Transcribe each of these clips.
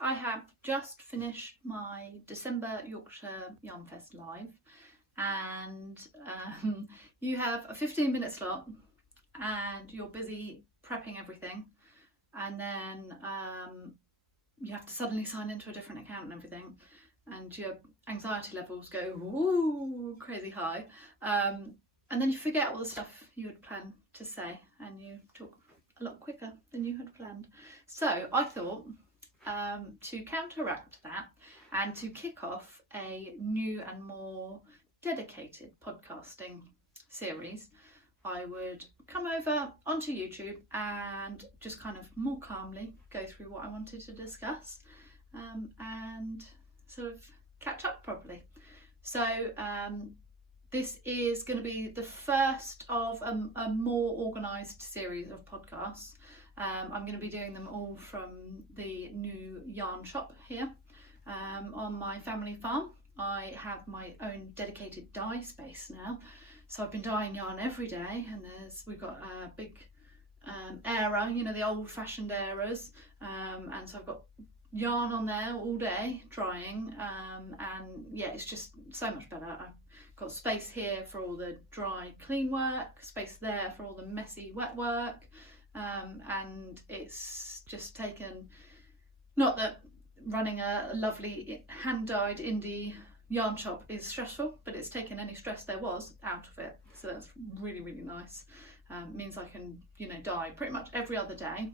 I have just finished my December Yorkshire Yarn Fest live, and you have a 15-minute slot and you're busy prepping everything, and then you have to suddenly sign into a different account and everything, and your anxiety levels go woo, crazy high, and then you forget all the stuff you had planned to say and you talk a lot quicker than you had planned. So I thought, to counteract that and to kick off a new and more dedicated podcasting series, I would come over onto YouTube and just kind of more calmly go through what I wanted to discuss, and sort of catch up properly. So this is going to be the first of a more organised series of podcasts. I'm going to be doing them all from the new yarn shop here on my family farm. I have my own dedicated dye space now, so I've been dyeing yarn every day, and we've got a big era, you know, the old-fashioned eras, and so I've got yarn on there all day drying, and yeah, it's just so much better. I've got space here for all the dry clean work, space there for all the messy wet work, and it's just taken, not that running a lovely hand-dyed indie yarn shop is stressful, but it's taken any stress there was out of it, so that's really, really nice. Means I can, you know, dye pretty much every other day,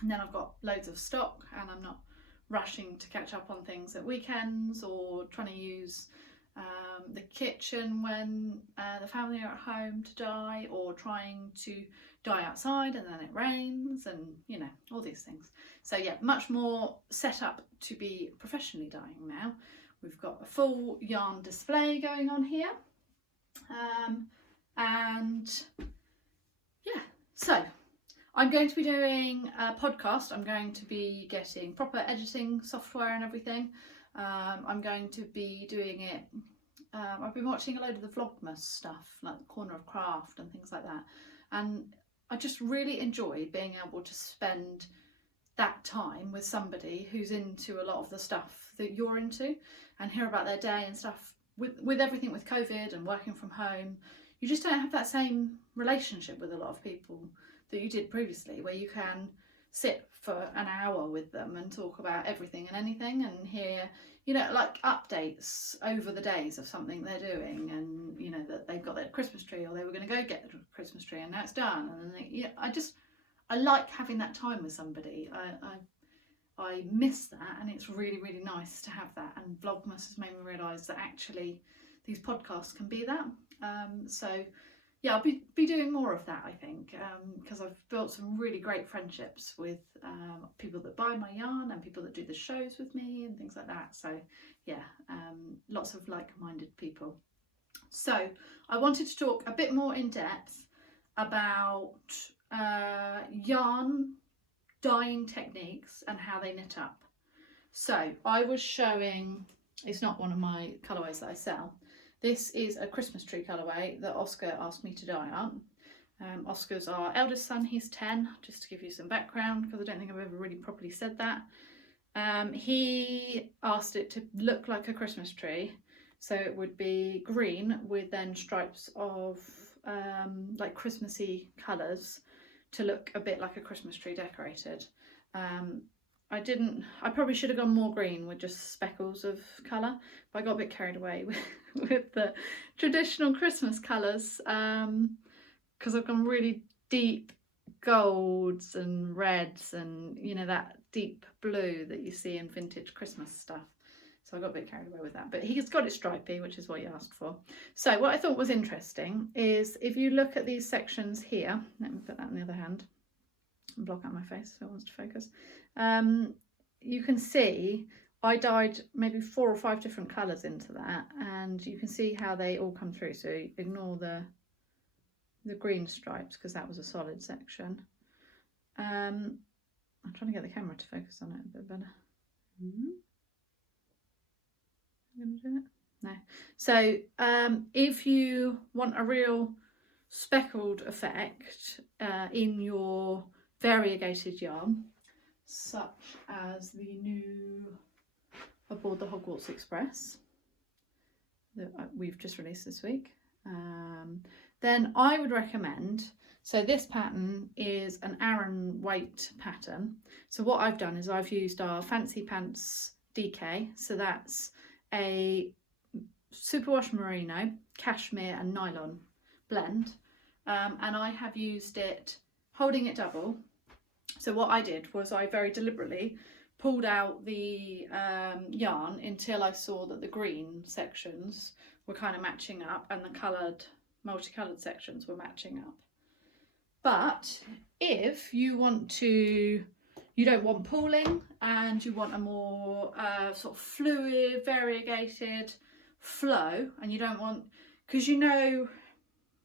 and then I've got loads of stock and I'm not rushing to catch up on things at weekends or trying to use the kitchen when the family are at home to dye, or trying to dye outside and then it rains, and you know, all these things. So yeah, much more set up to be professionally dyeing now. We've got a full yarn display going on here, and yeah, so I'm going to be doing a podcast. I'm going to be getting proper editing software and everything. I'm going to be doing it, I've been watching a load of the Vlogmas stuff, like Corner of Craft and things like that, and I just really enjoy being able to spend that time with somebody who's into a lot of the stuff that you're into, and hear about their day and stuff. With everything with COVID and working from home, you just don't have that same relationship with a lot of people that you did previously, where you can sit for an hour with them and talk about everything and anything, and hear, you know, like updates over the days of something they're doing, and you know, that they've got their Christmas tree, or they were going to go get the Christmas tree and now it's done, and then I like having that time with somebody. I miss that, and it's really, really nice to have that, and Vlogmas has made me realise that actually these podcasts can be that. So yeah, I'll be doing more of that, I think, because I've built some really great friendships with people that buy my yarn and people that do the shows with me and things like that. So yeah, lots of like-minded people. So I wanted to talk a bit more in depth about yarn dyeing techniques and how they knit up. So I was showing, it's not one of my colourways that I sell. This is a Christmas tree colourway that Oscar asked me to dye on. Oscar's our eldest son, he's 10, just to give you some background, because I don't think I've ever really properly said that. He asked it to look like a Christmas tree, so it would be green with then stripes of like Christmassy colours to look a bit like a Christmas tree decorated. I probably should have gone more green with just speckles of colour, but I got a bit carried away with the traditional Christmas colours, because I've gone really deep golds and reds, and you know, that deep blue that you see in vintage Christmas stuff. So I got a bit carried away with that, but he's got it stripy, which is what you asked for. So what I thought was interesting is, if you look at these sections here, let me put that in the other hand and block out my face so it wants to focus. You can see I dyed maybe 4 or 5 different colours into that, and you can see how they all come through. So ignore the green stripes, because that was a solid section. I'm trying to get the camera to focus on it a bit better. I'm going to do it? No. So if you want a real speckled effect in your variegated yarn, such as the new aboard the Hogwarts Express that we've just released this week, then I would recommend, so this pattern is an Aran weight pattern. So what I've done is I've used our Fancy Pants DK, so that's a superwash merino, cashmere and nylon blend, and I have used it holding it double. So what I did was I very deliberately pulled out the yarn until I saw that the green sections were kind of matching up and the coloured, multicoloured sections were matching up. But if you want to, you don't want pooling and you want a more sort of fluid, variegated flow, and you don't want, because you know,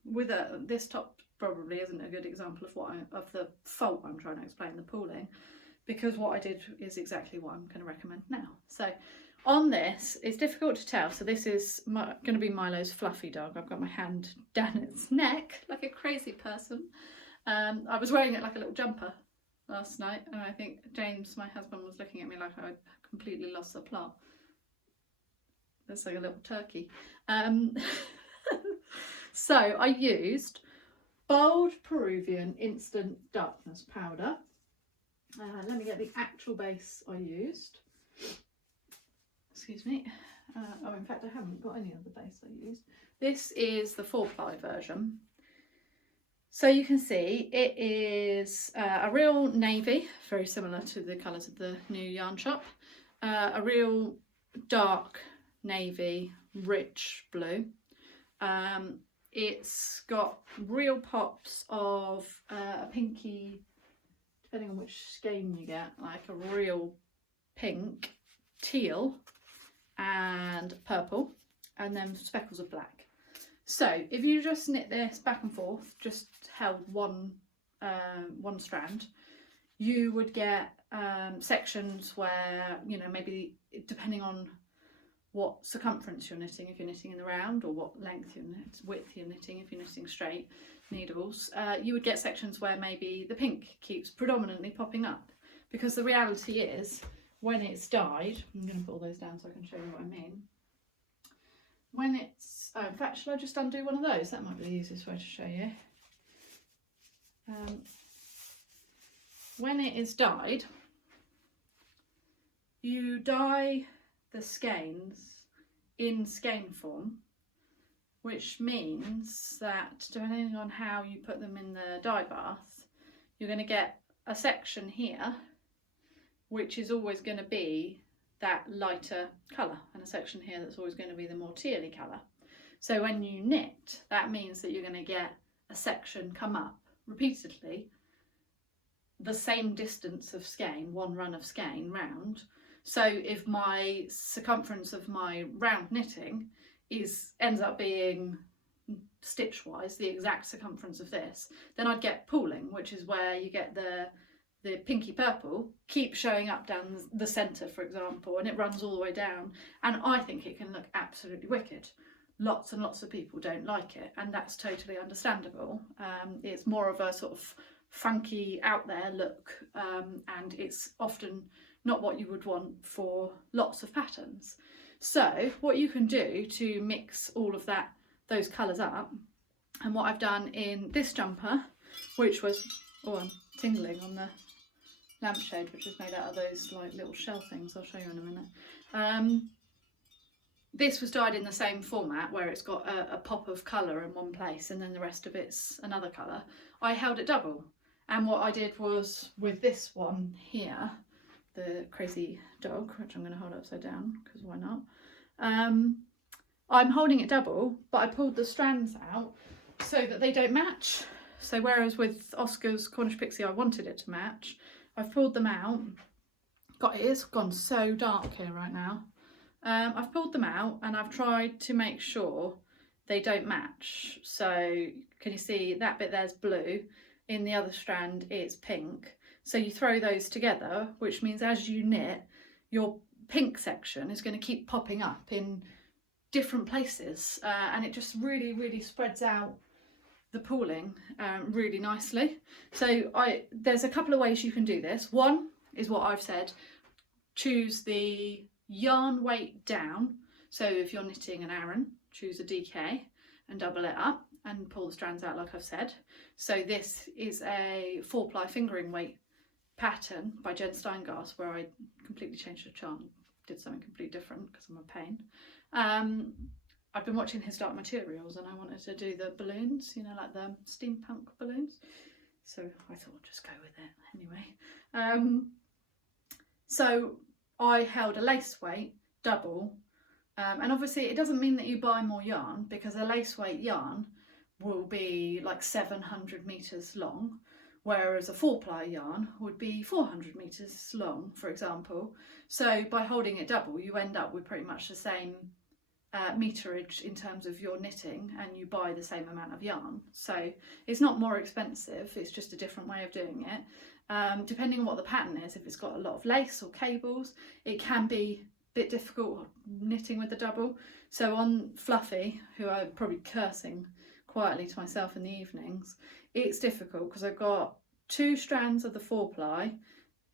with this top probably isn't a good example of the fault I'm trying to explain, the pooling, because what I did is exactly what I'm going to recommend now. So on this, it's difficult to tell. So this is going to be Milo's Fluffy Dog. I've got my hand down its neck like a crazy person. I was wearing it like a little jumper last night, and I think James, my husband, was looking at me like I completely lost the plot. It's like a little turkey. So I used Bold Peruvian Instant Darkness Powder. Let me get the actual base I used. Excuse me. Oh, in fact, I haven't got any of the base I used. This is the 4-ply version. So you can see it is a real navy, very similar to the colours of the new yarn shop. A real dark navy, rich blue. It's got real pops of a pinky, depending on which skein you get, like a real pink, teal and purple, and then speckles of black. So if you just knit this back and forth, just held one strand, you would get sections where, you know, maybe depending on what circumference you're knitting, if you're knitting in the round, or what length width you're knitting, if you're knitting straight needles, you would get sections where maybe the pink keeps predominantly popping up, because the reality is when it's dyed, I'm going to put all those down so I can show you what I mean. When it's, in fact, shall I just undo one of those? That might be the easiest way to show you. When it is dyed, you dye the skeins in skein form, which means that depending on how you put them in the dye bath, you're going to get a section here which is always going to be that lighter colour, and a section here that's always going to be the more tealy colour. So when you knit, that means that you're going to get a section come up repeatedly the same distance of skein, one run of skein round. So if my circumference of my round knitting ends up being stitch wise the exact circumference of this, then I'd get pooling, which is where you get the pinky purple keep showing up down the centre, for example, and it runs all the way down, and I think it can look absolutely wicked. Lots and lots of people don't like it, and that's totally understandable. It's more of a sort of funky out there look, and it's often not what you would want for lots of patterns. So what you can do to mix all of those colours up, and what I've done in this jumper, which was, oh, I'm tingling on the lampshade, which is made out of those like little shell things, I'll show you in a minute. This was dyed in the same format where it's got a pop of colour in one place and then the rest of it's another colour. I held it double, and what I did was with this one here, the crazy dog, which I'm going to hold upside down because why not, I'm holding it double, but I pulled the strands out so that they don't match. So whereas with Oscar's Cornish Pixie I wanted it to match, I've pulled them out. God, it is gone so dark here right now. I've pulled them out and I've tried to make sure they don't match. So can you see that bit there's blue, in the other strand it's pink. So you throw those together, which means as you knit, your pink section is going to keep popping up in different places, and it just really spreads out the pooling really nicely. So there's a couple of ways you can do this. One, is what I've said. Choose the yarn weight down. So if you're knitting an Aran, choose a DK and double it up and pull the strands out like I've said. So this is a 4-ply fingering weight pattern by Jen Steingast, where I completely changed the chart and did something completely different because I'm a pain. I've been watching his Dark Materials and I wanted to do the balloons, you know, like the steampunk balloons. So I thought I'd just go with it anyway. So I held a lace weight double, and obviously it doesn't mean that you buy more yarn, because a lace weight yarn will be like 700 meters long, whereas a 4-ply yarn would be 400 meters long, for example. So by holding it double, you end up with pretty much the same meterage in terms of your knitting, and you buy the same amount of yarn. So it's not more expensive, it's just a different way of doing it. Depending on what the pattern is, if it's got a lot of lace or cables, it can be a bit difficult knitting with the double. So on Fluffy, who I'm probably cursing quietly to myself in the evenings, it's difficult because I've got 2 strands of the 4-ply.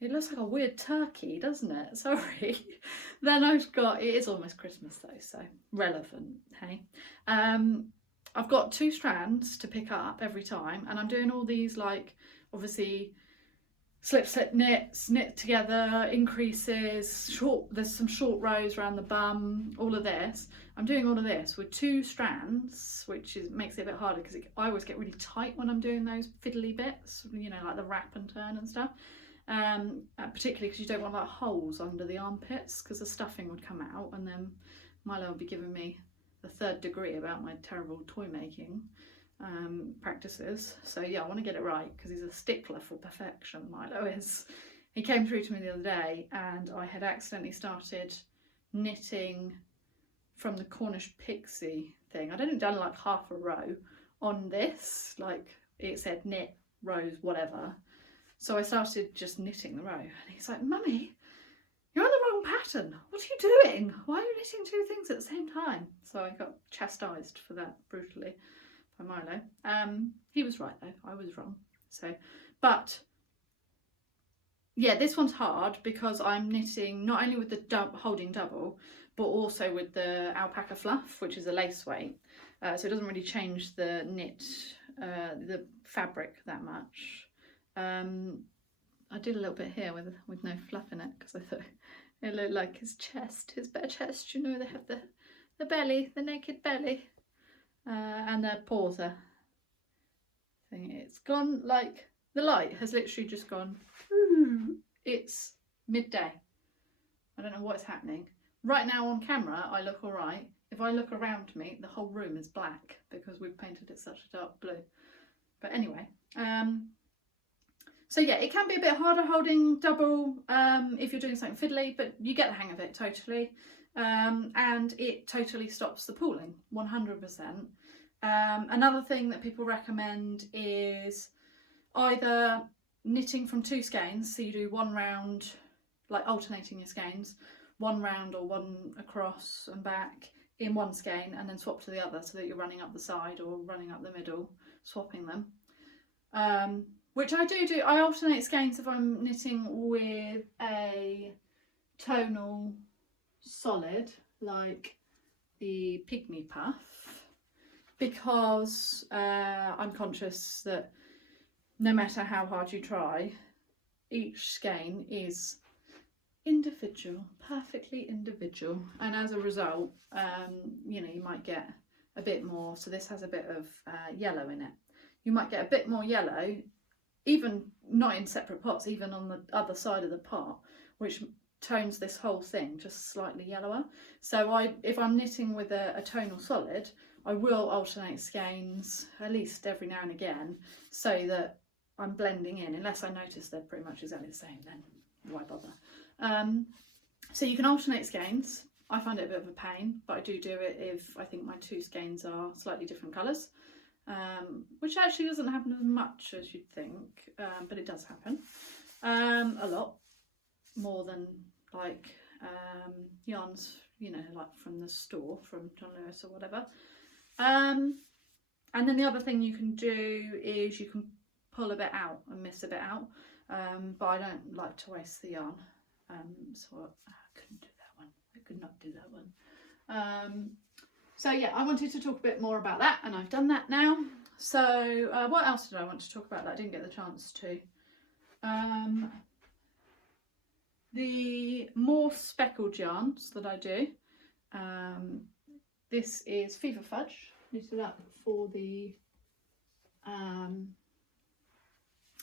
It looks like a weird turkey, doesn't it? Sorry. Then I've got, it is almost Christmas though, so relevant, hey? I've got 2 strands to pick up every time, and I'm doing all these, like, obviously slip, slip, knits, knit together, increases, there's some short rows around the bum, all of this. I'm doing all of this with 2 strands, which makes it a bit harder because I always get really tight when I'm doing those fiddly bits, you know, like the wrap and turn and stuff. Particularly because you don't want like holes under the armpits, because the stuffing would come out and then Milo would be giving me the 3rd degree about my terrible toy making practices. So yeah, I want to get it right because he's a stickler for perfection, Milo is. He came through to me the other day and I had accidentally started knitting from the Cornish Pixie thing. I'd only done like half a row on this, like it said knit rows whatever. So I started just knitting the row, and he's like, "Mummy, you're on the wrong pattern. What are you doing? Why are you knitting 2 things at the same time?" So I got chastised for that brutally by Milo. He was right though, I was wrong. So, but yeah, this one's hard because I'm knitting not only with the holding double, but also with the alpaca fluff, which is a lace weight. So it doesn't really change the knit, the fabric that much. I did a little bit here with no fluff in it because I thought it looked like his chest, his bare chest. You know, they have the belly, the naked belly, and the porter thing. It's gone, like the light has literally just gone. It's midday. I don't know what's happening. Right now on camera, I look all right. If I look around me, the whole room is black because we've painted it such a dark blue. But anyway, so yeah, it can be a bit harder holding double if you're doing something fiddly, but you get the hang of it totally. And it totally stops the pooling, 100%. Another thing that people recommend is either knitting from 2 skeins, so you do 1 round, like alternating your skeins, 1 round or 1 across and back in 1 skein, and then swap to the other so that you're running up the side or running up the middle, swapping them. Which I do. I alternate skeins if I'm knitting with a tonal solid like the Pygmy Puff, because I'm conscious that no matter how hard you try, each skein is individual, perfectly individual, and as a result, you know, you might get a bit more. So this has a bit of yellow in it. You might get a bit more yellow, even not in separate pots, even on the other side of the pot, which tones this whole thing just slightly yellower. So if I'm knitting with a tonal solid, I will alternate skeins at least every now and again, so that I'm blending in. Unless I notice they're pretty much exactly the same, then why bother? So you can alternate skeins. I find it a bit of a pain, but I do it if I think my 2 skeins are slightly different colours. Which actually doesn't happen as much as you'd think, but it does happen a lot more than like yarns, you know, like from the store, from John Lewis or whatever. And then the other thing you can do is you can pull a bit out and miss a bit out. but I don't like to waste the yarn, so I couldn't do that one. I could not do that one. So yeah, I wanted to talk a bit more about that, and I've done that now. So what else did I want to talk about that I didn't get the chance to? The more speckled yarns that I do, this is Fever Fudge, knitted up for the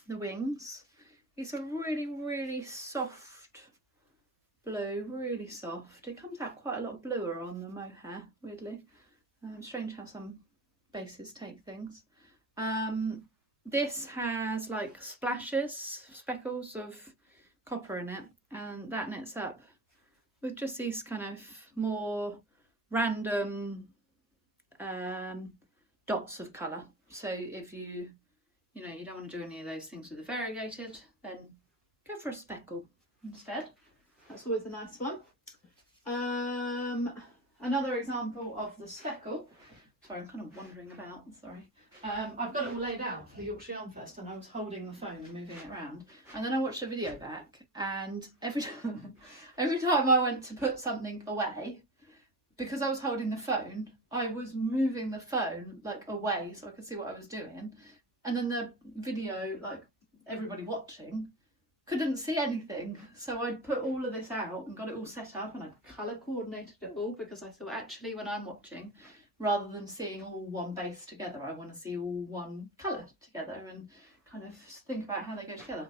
wings. It's a really soft blue, really soft. It comes out quite a lot bluer on the mohair, weirdly. Strange how some bases take things. This has like splashes, speckles of copper in it, and that knits up with just these kind of more random dots of colour. So if you don't want to do any of those things with the variegated, then go for a speckle instead. That's always a nice one. Another example of the speckle. Sorry, I'm kind of wandering about, sorry. I've got it all laid out for the Yorkshire Yarn Fest, and I was holding the phone and moving it around, and then I watched the video back, and every time I went to put something away, because I was holding the phone, I was moving the phone like away so I could see what I was doing, and then the video, like everybody watching, couldn't see anything. So I put all of this out and got it all set up, and I colour coordinated it all, because I thought actually when I'm watching, rather than seeing all one base together, I want to see all one colour together and kind of think about how they go together.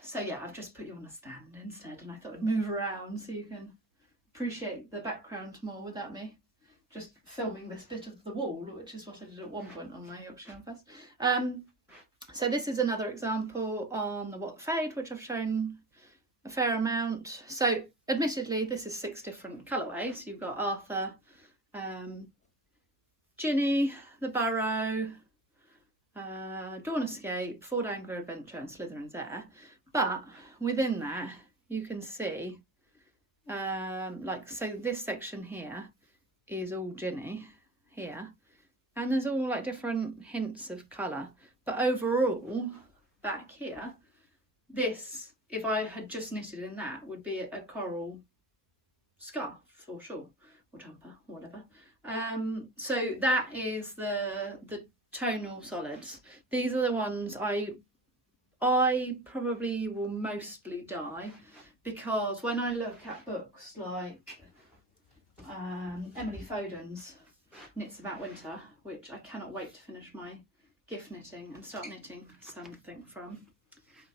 So yeah, I've just put you on a stand instead, and I thought I'd move around so you can appreciate the background more without me just filming this bit of the wall, which is what I did at one point on my Yorkshire Yarn Fest. So this is another example on the What Fade, which I've shown a fair amount. So admittedly, this is 6 different colourways. You've got Arthur, Ginny, the Burrow, Dawn Escape, Ford Angler Adventure, and Slytherin's Air. But within that, you can see, so this section here is all Ginny here, and there's all like different hints of colour. But overall, back here, this, if I had just knitted in that, would be a coral scarf or shawl or jumper or whatever. So that is the tonal solids. These are the ones I probably will mostly dye, because when I look at books like Emily Foden's Knits About Winter, which I cannot wait to finish my gift knitting and start knitting something from.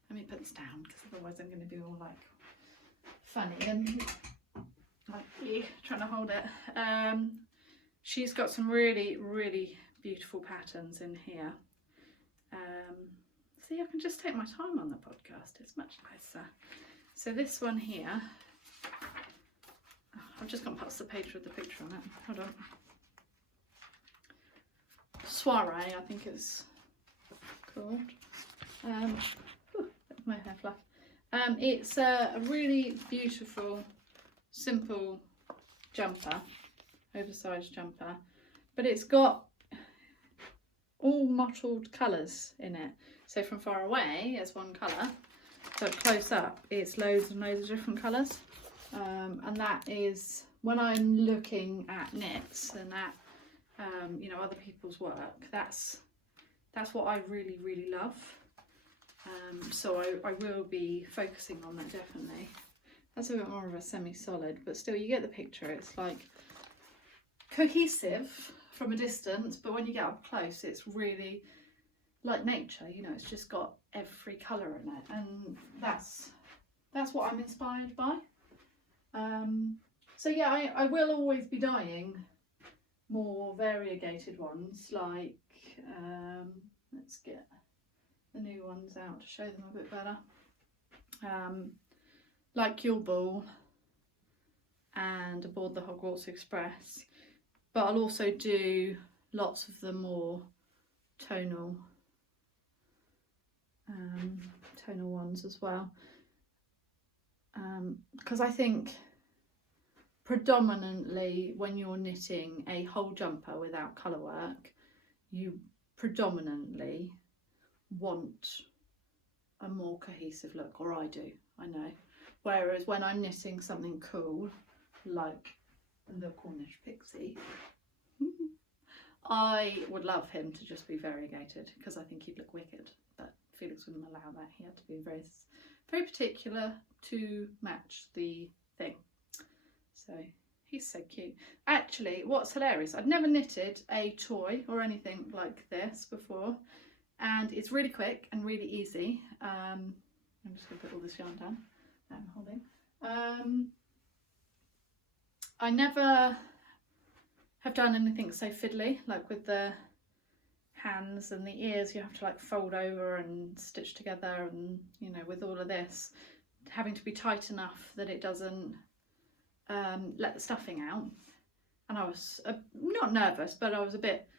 Let me put this down, because otherwise I'm going to be all like funny and like trying to hold it. She's got some really beautiful patterns in here. See, I can just take my time on the podcast, it's much nicer. So this one here, I've just gone past the page with the picture on it, hold on. Soiree, I think it's called. My hair fluff. It's a really beautiful, simple jumper, oversized jumper, but it's got all mottled colours in it. So from far away, it's one colour, but close up, it's loads and loads of different colours. And that is, when I'm looking at knits and at other people's work, that's what I really love. So I will be focusing on that, definitely. That's a bit more of a semi-solid, but still you get the picture. It's like cohesive from a distance, but when you get up close, it's really like nature, it's just got every colour in it, and that's what I'm inspired by. So yeah, I will always be dyeing more variegated ones, like let's get the new ones out to show them a bit better, like Your Ball and Aboard the Hogwarts Express, but I'll also do lots of the more tonal ones as well, because I think predominantly when you're knitting a whole jumper without colour work, you predominantly want a more cohesive look, or I do, I know. Whereas when I'm knitting something cool, like the Cornish Pixie, I would love him to just be variegated because I think he'd look wicked, but Felix wouldn't allow that. He had to be very, very particular to match the thing. So he's so cute. Actually, what's hilarious, I'd never knitted a toy or anything like this before, and it's really quick and really easy. I'm just going to put all this yarn down that I'm holding. I never have done anything so fiddly, like with the hands and the ears you have to like fold over and stitch together, and you know, with all of this having to be tight enough that it doesn't let the stuffing out. And I was not nervous, but I was a bit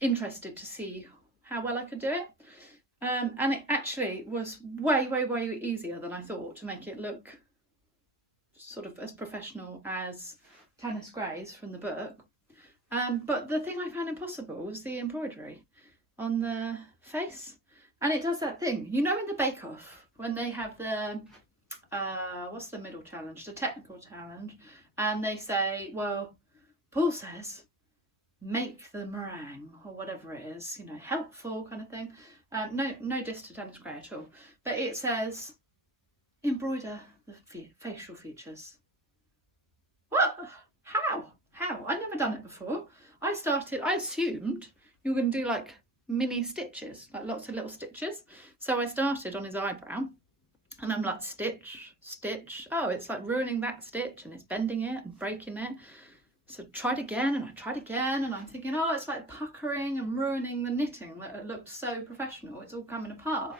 interested to see how well I could do it, and it actually was way easier than I thought to make it look sort of as professional as Tennis Greys from the book. But the thing I found impossible was the embroidery on the face, and it does that thing, you know, in the Bake Off when they have the what's the middle challenge, the technical challenge, and they say, well, Paul says make the meringue or whatever it is, you know, helpful kind of thing. No diss to Tennis Grey at all, but it says embroider the facial features. What? How? I'd never done it before. I assumed you were going to do like mini stitches, like lots of little stitches. So I started on his eyebrow and I'm like, stitch. Oh, it's like ruining that stitch and it's bending it and breaking it. So I tried again and I'm thinking, oh, it's like puckering and ruining the knitting that looked so professional. It's all coming apart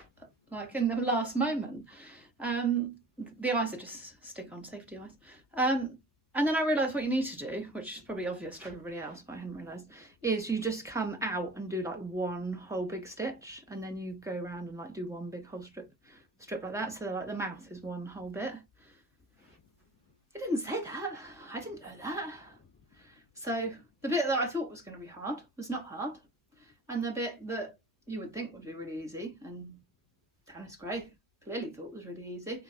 like in the last moment. The eyes are just stick-on safety eyes. And then I realised what you need to do, which is probably obvious to everybody else, but I hadn't realised, is you just come out and do like one whole big stitch, and then you go around and like do one big whole strip like that, so that like the mouth is one whole bit. It didn't say that. I didn't know that. So the bit that I thought was going to be hard was not hard, and the bit that you would think would be really easy, and Tennis Grey clearly thought was really easy,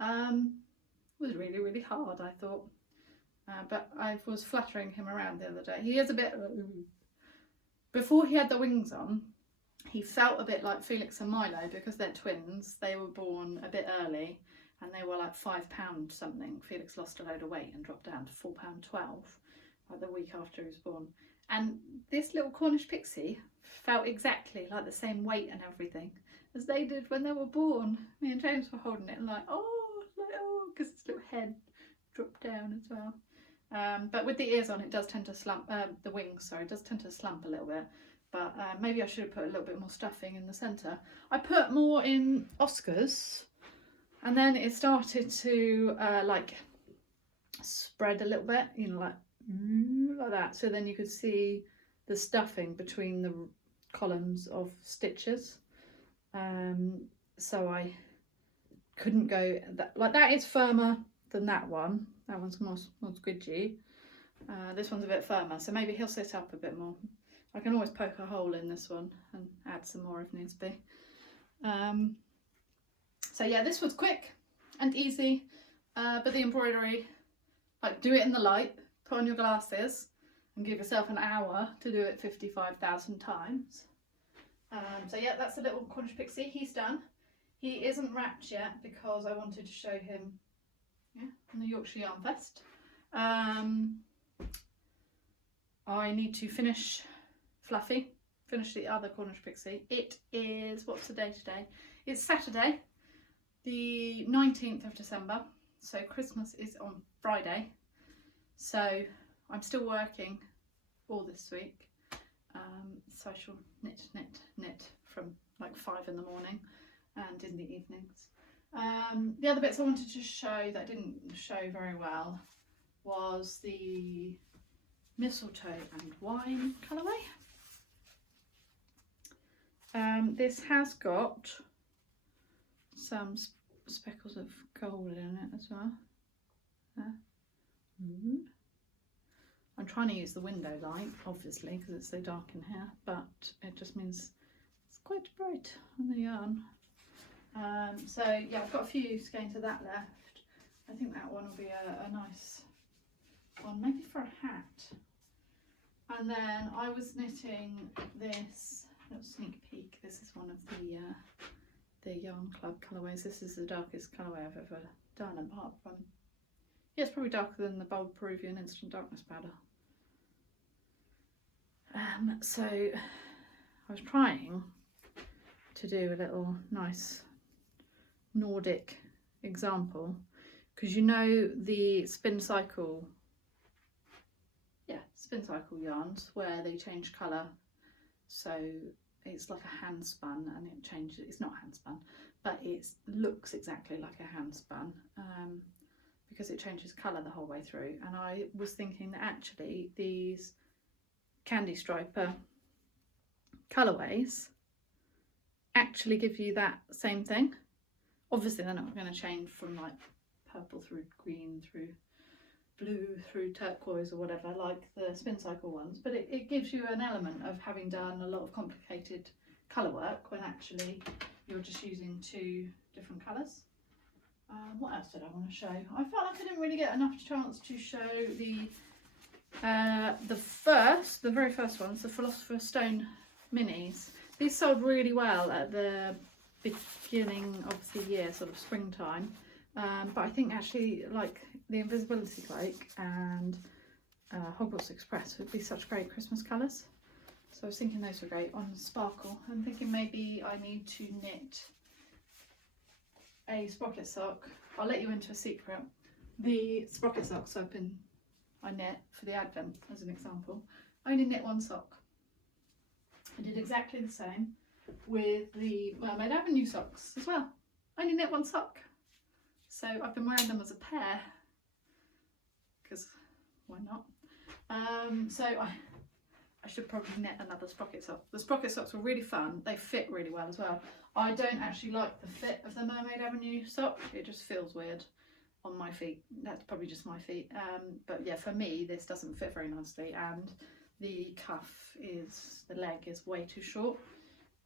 was really hard, I thought. But I was flattering him around the other day. He is a bit, before he had the wings on, he felt a bit like Felix and Milo because they're twins. They were born a bit early and they were like £5 something. Felix lost a load of weight and dropped down to £4.12 like the week after he was born. And this little Cornish Pixie felt exactly like the same weight and everything as they did when they were born. Me and James were holding it and like, oh, because its little head dropped down as well. But with the ears on, it does tend to slump, the wings, sorry, does tend to slump a little bit. But maybe I should have put a little bit more stuffing in the centre. I put more in Oscar's, and then it started to like spread a little bit, you know, like that. So then you could see the stuffing between the columns of stitches. So I couldn't go, like that is firmer than that one. That one's more squidgy. This one's a bit firmer, so maybe he'll sit up a bit more. I can always poke a hole in this one and add some more if needs be. So yeah, this was quick and easy, but the embroidery, like do it in the light, put on your glasses and give yourself an hour to do it 55,000 times. So yeah, that's a little Cornish Pixie. He's done. He isn't wrapped yet because I wanted to show him, yeah, on the Yorkshire Yarn Fest. I need to finish Fluffy, finish the other Cornish Pixie. It is, what's the day today? It's Saturday, the 19th of December, so Christmas is on Friday. So I'm still working all this week, so I shall knit from like 5 in the morning and in the evenings. The other bits I wanted to show that I didn't show very well was the mistletoe and wine colourway. This has got some speckles of gold in it as well. I'm trying to use the window light, obviously, because it's so dark in here, but it just means it's quite bright on the yarn. So yeah, I've got a few skeins of that left. I think that one will be a nice one, maybe for a hat. And then I was knitting this little sneak peek. This is one of the Yarn Club colourways. This is the darkest colourway I've ever done, apart from, yeah, it's probably darker than the Bold Peruvian Instant Darkness powder. So I was trying to do a little nice Nordic example, because you know the spin cycle yarns where they change colour, so it's like a hand spun and it changes. It's not hand spun, but it looks exactly like a hand spun because it changes colour the whole way through. And I was thinking that actually these candy striper colourways actually give you that same thing. Obviously they're not going to change from like purple through green through blue through turquoise or whatever like the spin cycle ones, but it gives you an element of having done a lot of complicated colour work when actually you're just using two different colours. What else did I want to show? I felt like I didn't really get enough chance to show the very first ones, the Philosopher's Stone minis. These sold really well at the beginning of the year, sort of springtime. But I think actually like the Invisibility Cloak and Hogwarts Express would be such great Christmas colours. So I was thinking those were great on Sparkle. I'm thinking maybe I need to knit a Sprocket sock. I'll let you into a secret. The Sprocket socks I knit for the Advent, as an example, I only knit one sock. I did exactly the same with the Mermaid Avenue socks as well. I only knit one sock. So I've been wearing them as a pair, because why not? So I should probably knit another Sprocket sock. The Sprocket socks were really fun. They fit really well as well. I don't actually like the fit of the Mermaid Avenue sock. It just feels weird on my feet. That's probably just my feet. But yeah, for me, this doesn't fit very nicely. And the the leg is way too short.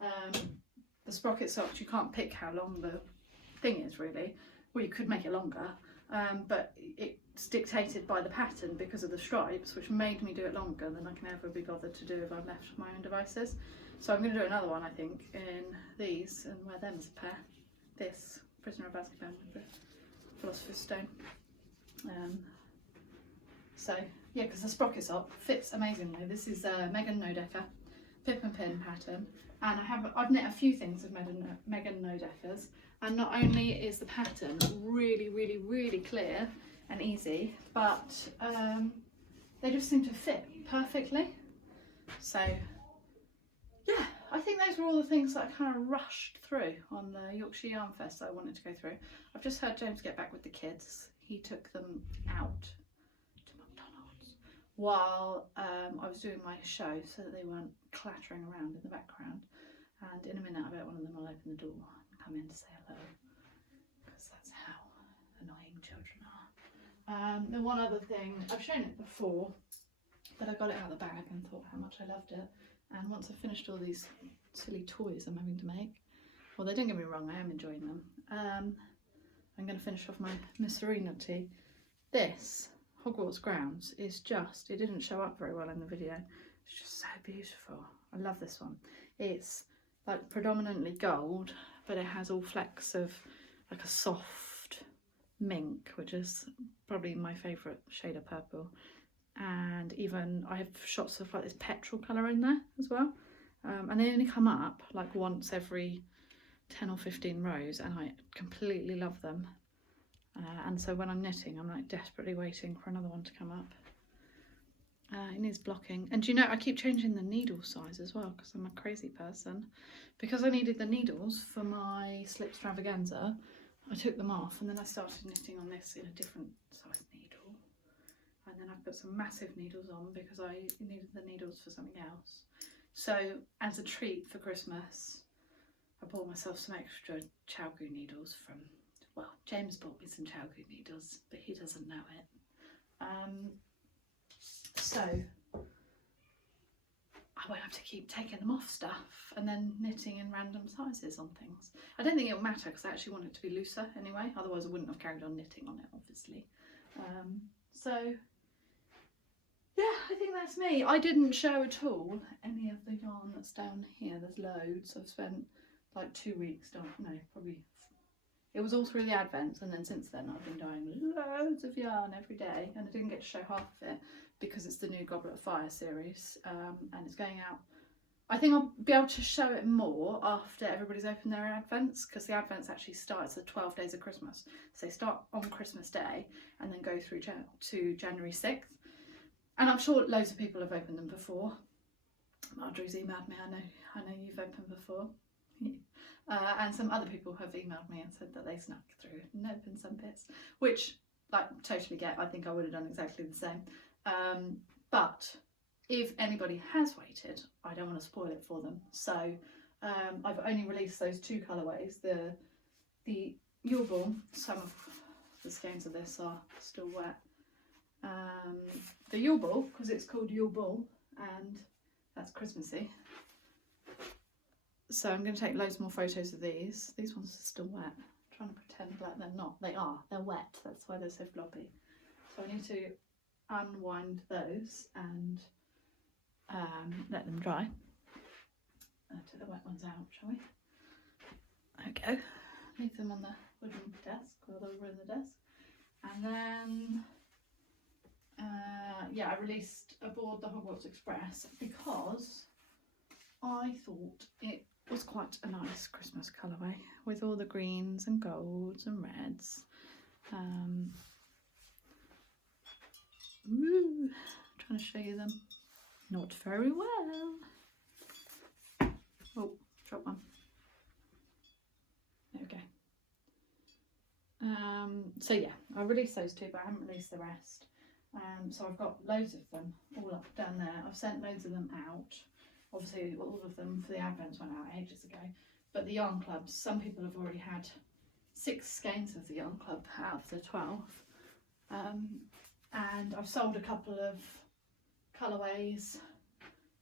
The Sprocket socks, you can't pick how long the thing is really. Well, you could make it longer, but it's dictated by the pattern because of the stripes, which made me do it longer than I can ever be bothered to do if I'm left to my own devices. So I'm going to do another one, I think, in these and wear them as a pair. This Prisoner of Azkaban with the Philosopher's Stone. So yeah, because the Sprocket sock fits amazingly. This is Megan No-Decker Pip and Pin pattern, and I've knit a few things with Megan No-Deckers. And not only is the pattern really, really, really clear and easy, but they just seem to fit perfectly. So yeah, I think those were all the things that I kind of rushed through on the Yorkshire Yarn Fest that I wanted to go through. I've just heard James get back with the kids. He took them out to McDonald's while I was doing my show so that they weren't clattering around in the background. And in a minute I bet one of them will open the door and come in to say hello, because that's how annoying children are. The one other thing, I've shown it before, but I got it out of the bag and thought how much I loved it. And once I've finished all these silly toys I'm having to make, well, they don't get me wrong, I am enjoying them. I'm going to finish off my Miss Serenity. This Hogwarts Grounds is just, it didn't show up very well in the video, it's just so beautiful. I love this one. It's like predominantly gold, but it has all flecks of like a soft mink, which is probably my favourite shade of purple. And even I have shots of like this petrol colour in there as well. And they only come up like once every 10 or 15 rows, and I completely love them. And so when I'm knitting, I'm like desperately waiting for another one to come up. It needs blocking. And do you know, I keep changing the needle size as well because I'm a crazy person. Because I needed the needles for my slip extravaganza, I took them off and then I started knitting on this in a different size needle. And then I put some massive needles on because I needed the needles for something else. So as a treat for Christmas, I bought myself some extra Chalgu needles from, well, James bought me some Chalgu needles, but he doesn't know it. So I I won't have to keep taking them off stuff and then knitting in random sizes on things. I don't think it'll matter because I actually want it to be looser anyway, otherwise I wouldn't have carried on knitting on it, obviously. So yeah, I think that's me. I didn't show at all any of the yarn that's down here. There's loads. I've spent like 2 weeks, probably, it was all through the Advents, and then since then I've been dyeing loads of yarn every day, and I didn't get to show half of it because it's the new Goblet of Fire series, and it's going out. I think I'll be able to show it more after everybody's opened their Advents, because the Advents actually starts the 12 days of Christmas. So they start on Christmas Day and then go through to January 6th. And I'm sure loads of people have opened them before. Marjorie's emailed me, I know you've opened before. And some other people have emailed me and said that they snuck through and opened some bits, which like totally get. I think I would have done exactly the same. But if anybody has waited, I don't want to spoil it for them. So I've only released those 2 colourways. The Yule Ball, some of the skeins of this are still wet. The Yule Ball, because it's called Yule Ball and that's Christmassy. So I'm going to take loads more photos of these. These ones are still wet. I'm trying to pretend like they're not. They are. They're wet. That's why they're so floppy. So I need to unwind those and let them dry. Take the wet ones out, shall we? There we go. Leave them on the wooden desk, or the room the desk. And then yeah, I released aboard the Hogwarts Express because I thought it was quite a nice Christmas colourway with all the greens and golds and reds. Trying to show you them. Not very well. Oh, drop one. There we go. So yeah, I released those 2, but I haven't released the rest. So I've got loads of them all up down there. I've sent loads of them out. Obviously all of them for the Advents went out ages ago. But the yarn clubs, some people have already had 6 skeins of the yarn club out of the 12. And I've sold a couple of colourways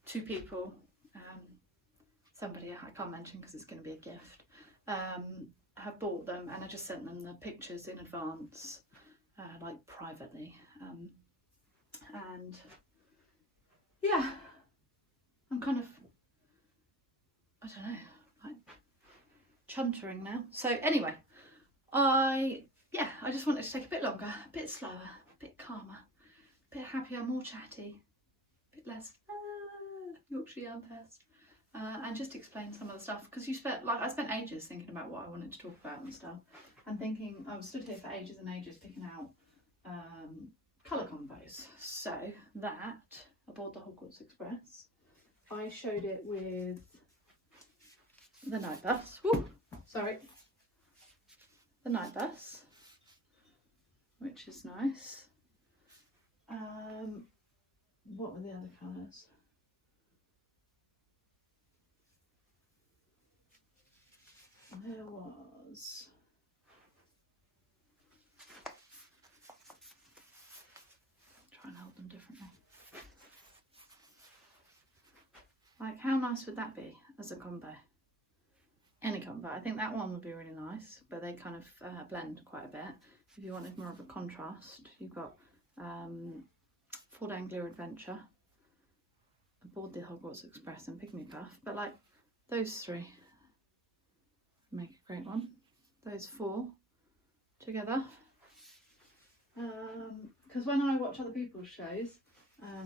to people. Somebody I can't mention because it's going to be a gift. Have bought them, and I just sent them the pictures in advance, like privately. And yeah, I'm kind of, I don't know, like chuntering now. So anyway, I just wanted to take a bit longer, a bit slower, a bit calmer, a bit happier, more chatty, a bit less Yorkshire Yarn Fest, and just explain some of the stuff, because I spent ages thinking about what I wanted to talk about and stuff, and thinking I was stood here for ages and ages picking out colour combos. So that aboard the Hogwarts Express, I showed it with the Night Bus. The Night Bus, which is nice. What were the other colours? There was try and hold them differently. Like, how nice would that be as a combo? Any combo. I think that one would be really nice, but they kind of blend quite a bit. If you wanted more of a contrast, you've got 4 Day Anglia Adventure aboard the Hogwarts Express and Pygmy Puff, but like those 3 make a great one. Those 4 together. Because when I watch other people's shows,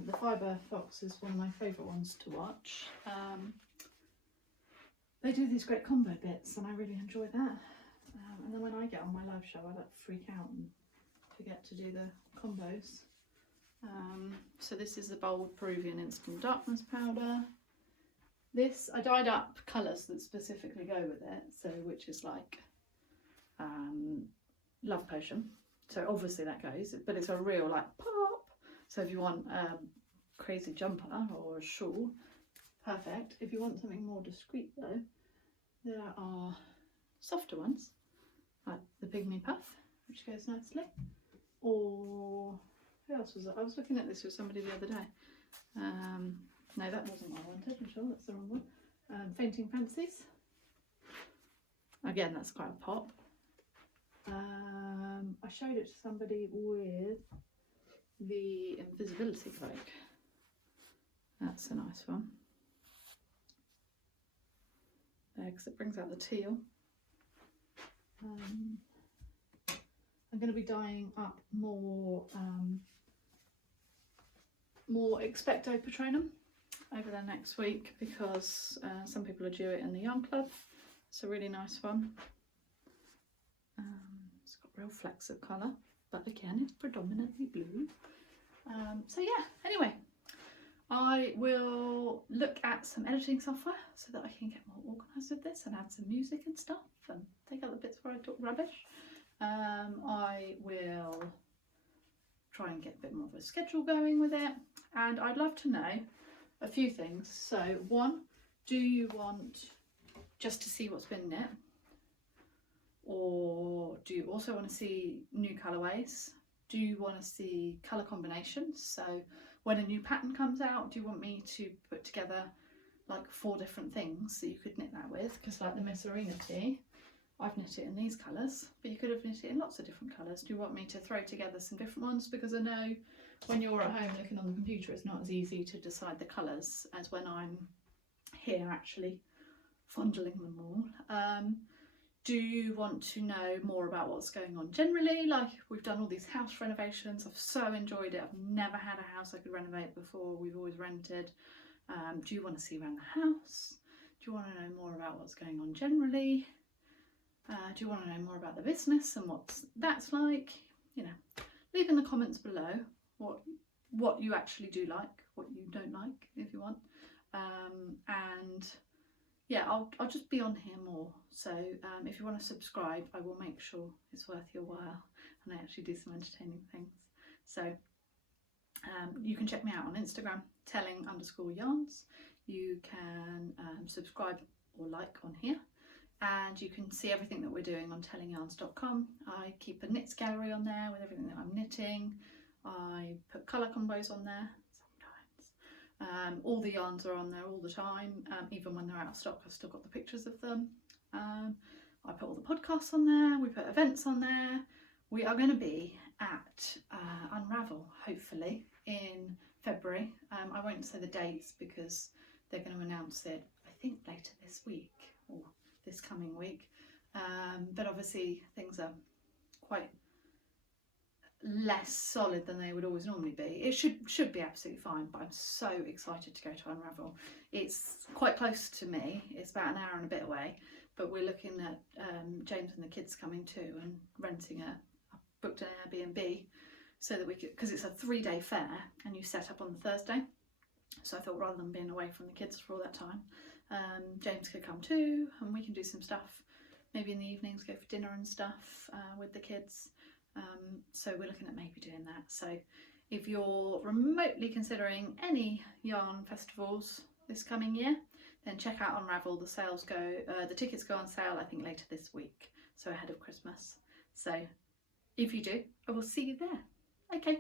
the Fibre Fox is one of my favourite ones to watch. They do these great combo bits and I really enjoy that. And then when I get on my live show, I like freak out and forget to do the combos. So this is the Bold Peruvian Instant Darkness Powder. This, I dyed up colours that specifically go with it, so which is like Love Potion. So obviously that goes, but it's a real like pop. So if you want a crazy jumper or a shawl, perfect. If you want something more discreet though, there are softer ones, like the Pygmy Puff, which goes nicely. Or who else was it? I was looking at this with somebody the other day. No, that wasn't what I wanted, I'm sure that's the wrong one. Fainting Fancies. Again, that's quite a pop. I showed it to somebody with the invisibility cloak. That's a nice one. There, because it brings out the teal. I'm going to be dyeing up more Expecto patronum over the next week because some people are due it in the Yarn Club. It's a really nice one. It's got real flecks of colour, but again it's predominantly blue. So yeah, anyway, I will look at some editing software so that I can get more organised with this and add some music and stuff and take out the bits where I talk rubbish. I will try and get a bit more of a schedule going with it, and I'd love to know a few things. So one, do you want just to see what's been knit, or do you also want to see new colourways? Do you want to see colour combinations? So when a new pattern comes out, do you want me to put together like 4 different things that you could knit that with? Because like the Miss Arena tee, I've knit it in these colours, but you could have knit it in lots of different colours. Do you want me to throw together some different ones? Because I know when you're at home looking on the computer, it's not as easy to decide the colours as when I'm here actually fondling them all. Do you want to know more about what's going on generally? Like, we've done all these house renovations. I've so enjoyed it. I've never had a house I could renovate before. We've always rented. Do you want to see around the house? Do you want to know more about what's going on generally? Do you want to know more about the business and what that's like? You know, leave in the comments below what you actually do like, what you don't like, if you want. And yeah, I'll just be on here more. So if you want to subscribe, I will make sure it's worth your while and I actually do some entertaining things. So you can check me out on Instagram, telling_yarns. You can subscribe or like on here, and you can see everything that we're doing on tellingyarns.com. I keep a knits gallery on there with everything that I'm knitting. I put colour combos on there sometimes. All the yarns are on there all the time, even when they're out of stock. I've still got the pictures of them. I put all the podcasts on there. We put events on there. We are going to be at Unravel, hopefully, in February. I won't say the dates because they're going to announce it, I think, later this week or this coming week. But obviously things are quite less solid than they would always normally be. It should be absolutely fine, but I'm so excited to go to Unravel. It's quite close to me. It's about an hour and a bit away, but we're looking at James and the kids coming too and renting I booked an Airbnb so that we could, because it's a 3-day fair and you set up on the Thursday. So I thought rather than being away from the kids for all that time, James could come too and we can do some stuff, maybe in the evenings, go for dinner and stuff with the kids. So we're looking at maybe doing that. So if you're remotely considering any yarn festivals this coming year, then check out Unravel. The sales go, the tickets go on sale I think later this week, so ahead of Christmas. So if you do, I will see you there. Okay,